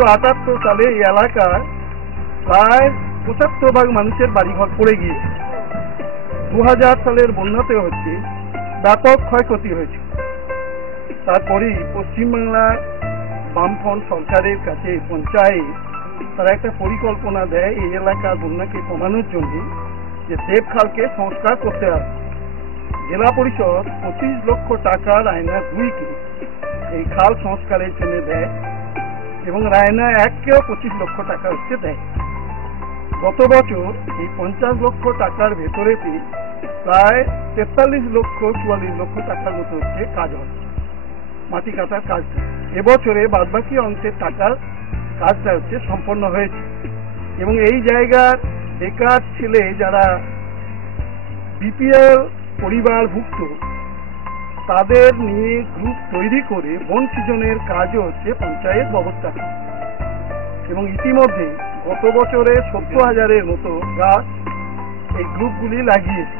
1978 সালে এই এলাকার প্রায় 75% মানুষের বাড়িঘর পড়ে গিয়েছে। 2000 সালের বন্যাতে হচ্ছে ব্যাপক ক্ষয়ক্ষতি হয়েছে। তারপরেই পশ্চিমবাংলার বামফ্রন্ট সরকারের কাছে পঞ্চায়েত তারা একটা পরিকল্পনা দেয় এই এলাকার বন্যাকে কমানোর জন্য, যে দেবখালকে সংস্কার করতে হবে। জেলা পরিষদ 25 লক্ষ টাকা রায়না 2-কে এই খাল সংস্কারের জন্য দেয় এবং রায়না 1-কেও 25 লক্ষ টাকা দেয়। গত বছর এই 50 লক্ষ টাকার ভেতরেতে প্রায় 43 লক্ষ 44 লক্ষ টাকার মতো কাজ হয়, মাটি কাটার কাজ। এবছরে বাদবাকি অংশের টাকার কাজটা সম্পন্ন হয়েছে এবং এই জায়গার বেকার ছেলে যারা বিপিএল পরিবারভুক্ত তাদের নিয়ে গ্রুপ তৈরি করে বন সৃজনের কাজও পঞ্চায়েত ব্যবস্থা এবং ইতিমধ্যে গত বছরে 70,000-এর মতো গাছ এই গ্রুপগুলি লাগিয়েছে।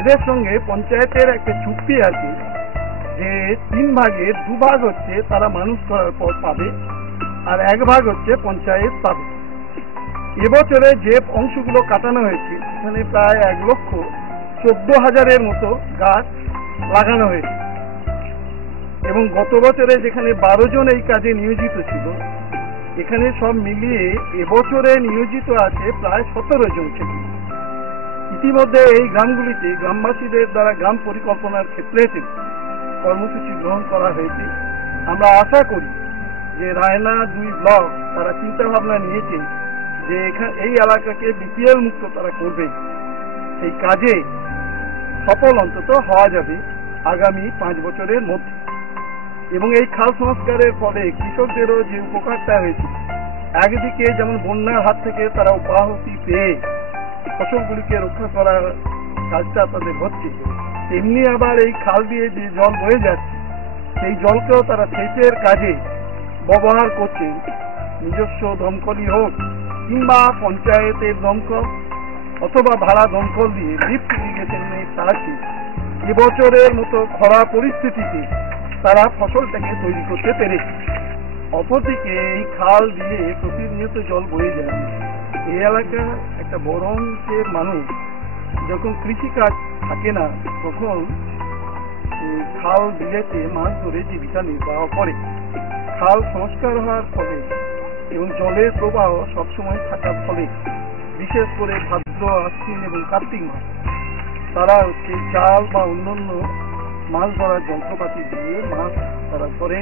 এদের সঙ্গে পঞ্চায়েতের একটা চুক্তি আছে যে 3 ভাগের 2 ভাগ তারা মানুষ করার পর পাবে আর 1 ভাগ পঞ্চায়েত পাবে। এবছরে যে অংশগুলো কাটানো হয়েছে সেখানে প্রায় 1,14,000-এর মতো গাছ লাগানো হয়েছে এবং গত বছরে যেখানে 12 জন এই কাজে নিয়োজিত ছিল, এখানে সব মিলিয়ে এবছরে নিয়োজিত আছে প্রায় 17 জন ছিল। ইতিমধ্যে এই গ্রামগুলিতে গ্রামবাসীদের দ্বারা গ্রাম পরিকল্পনার ক্ষেত্রে কর্মসূচি গ্রহণ করা হয়েছে। আমরা আশা করি যে রায়না 2 ব্লক তারা চিন্তা ভাবনা নিয়েছে যে এই এলাকাকে বিপিএল মুক্ত তারা করবে। সেই কাজে সফল অন্তত হওয়া যাবে আগামী 5 বছরের মধ্যে এবং এই খাল সংস্কারের ফলে কৃষকদেরও যে উপকারটা হয়েছে, একদিকে যেমন বন্যার হাত থেকে তারা উপাহতি পেয়ে ফসলগুলিকে রক্ষা করার কাজটা তাদের হচ্ছে, তেমনি আবার এই খাল দিয়ে যে জল বয়ে যাচ্ছে সেই জলকেও তারা সেচের কাজে ব্যবহার করছে। নিজস্ব দমকলই হোক কিংবা পঞ্চায়েতের দমকল অথবা ভাড়া দমকল দিয়ে লিফট ইরিগেশনের সাহায্যে এবছরের মতো খরা পরিস্থিতিতে তারা ফসলটাকে তৈরি করতে পেরেছে। অপরদিকে এই খাল দিয়ে প্রতিনিয়ত জল বয়ে যায়। এই এলাকার একটা বড় অংশের মানুষ যখন কৃষিকাজ থাকে না তখন খাল বিলেতে মাছ ধরে জীবিকা নির্বাহ করে। খাল সংস্কার হওয়ার ফলে এবং জলের প্রবাহ সবসময় থাকার ফলে বিশেষ করে ভাদ্র, আশ্বিন এবং কার্তিক মাস তারা জাল বা অন্যান্য মাছ ধরার যন্ত্রপাতি দিয়ে মাছ তারা ধরে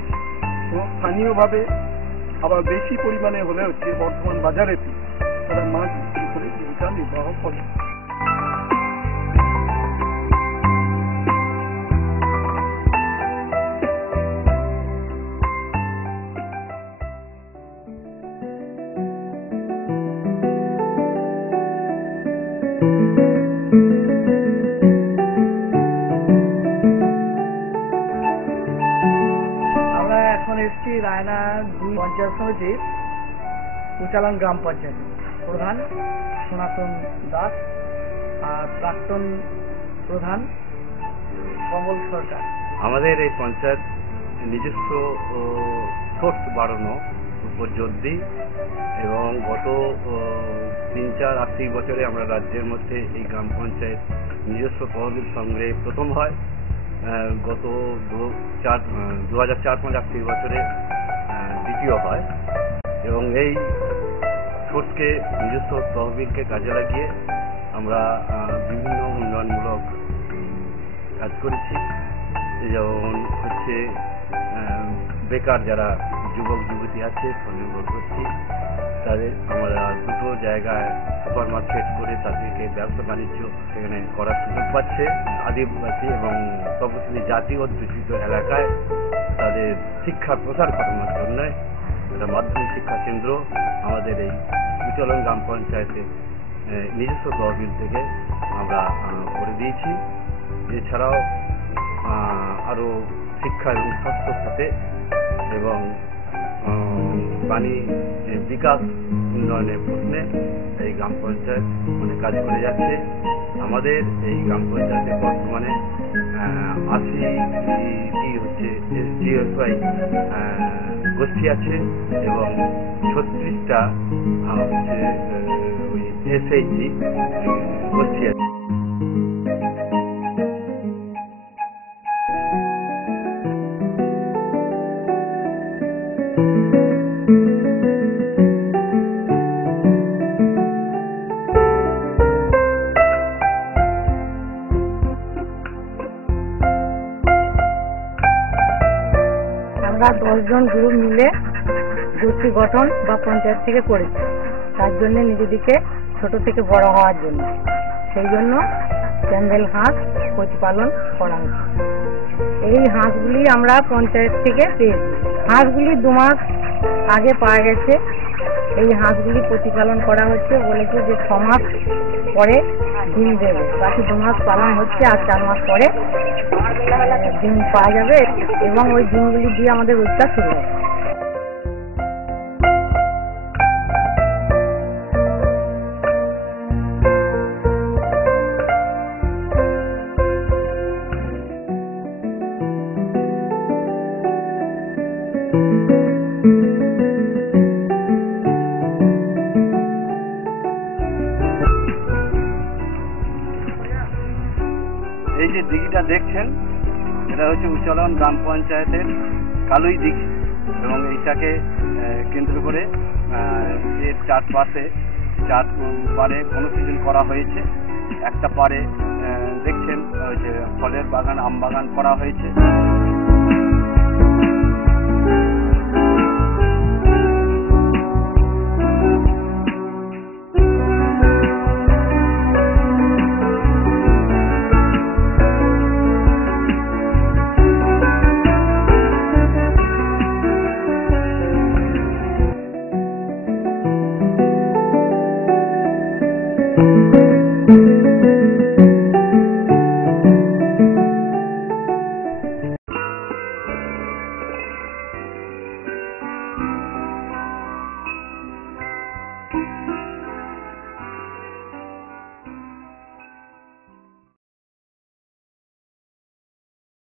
এবং স্থানীয়ভাবে আবার বেশি পরিমাণে হলে বর্তমান বাজারে তারা মাছ বিক্রি করে জীবিকা নির্বাহ করে। রায়না 2 পঞ্চায়েত সমিতির উচালন গ্রাম পঞ্চায়েত প্রধান সনাতন দাস আর প্রাক্তন প্রধান কমল সরকার। আমাদের এই পঞ্চায়েত নিজস্ব সোর্স বাড়ানো উপর জোর দিই এবং গত 3-4 আর্থিক বছরে আমরা রাজ্যের মধ্যে এই গ্রাম পঞ্চায়েত নিজস্ব তহবিল সংগ্রহে প্রথম হয়। গত 2004-5 আর্থিক বছরে দ্বিতীয় হয় এবং এই সোর্সকে নিজস্ব তহবিলকে কাজে লাগিয়ে আমরা বিভিন্ন উন্নয়নমূলক কাজ করেছি। যেমন বেকার যারা যুবক যুবতী আছে স্বনির্ভর করছি, তাদের আমরা 2টো জায়গায় সুপার মার্কেট করে তাদেরকে ব্যবসা বাণিজ্য সেখানে করার সুযোগ পাচ্ছে। আদিবাসী এবং তপশিলি জাতি অধ্যুষিত এলাকায় তাদের শিক্ষার প্রসার করানোর জন্য একটা মাধ্যমিক শিক্ষা কেন্দ্র আমাদের এই উচালন গ্রাম পঞ্চায়েতে নিজস্ব তহবিল থেকে আমরা করে দিয়েছি। এছাড়াও আরও শিক্ষা এবং স্বাস্থ্য খাতে এবং পানি বিকাশ উন্নয়নের প্রশ্নে এই গ্রাম পঞ্চায়েত কাজ করে যাচ্ছে। আমাদের এই গ্রাম পঞ্চায়েতে বর্তমানে 80টি GSY গোষ্ঠী আছে এবং 36টা হচ্ছে ওই SHG গোষ্ঠী আছে। আমরা 10 জন গ্রুপ মিলে গোষ্ঠী গঠন বা পঞ্চায়েত থেকে করেছি, তার জন্য নিজেদেরকে ছোট থেকে বড় হওয়ার জন্য। সেই জন্য ক্যাম্বেল হাঁস প্রতিপালন করা হচ্ছে। এই হাঁসগুলি আমরা পঞ্চায়েত থেকে পেয়েছি। হাঁসগুলি 2 মাস আগে পাওয়া গেছে। এই হাঁসগুলি প্রতিপালন করা হচ্ছে, বলেছে যে 6 মাস পরে ডিম দেবে। বাকি 2 মাস পালন হচ্ছে, আর 4 মাস পরে ডিম পাওয়া যাবে এবং ওই ডিমগুলি দিয়ে আমাদের রোজগার শুরু হবে। এই যে দিঘিটা দেখছেন, এটা হচ্ছে উচ্চালন গ্রাম পঞ্চায়েতের কালুই দিঘি এবং এইটাকে কেন্দ্র করে এর চারপাশে 4 পারে বনসৃজন করা হয়েছে। একটা পারে দেখছেন যে ফলের বাগান, আম বাগান করা হয়েছে।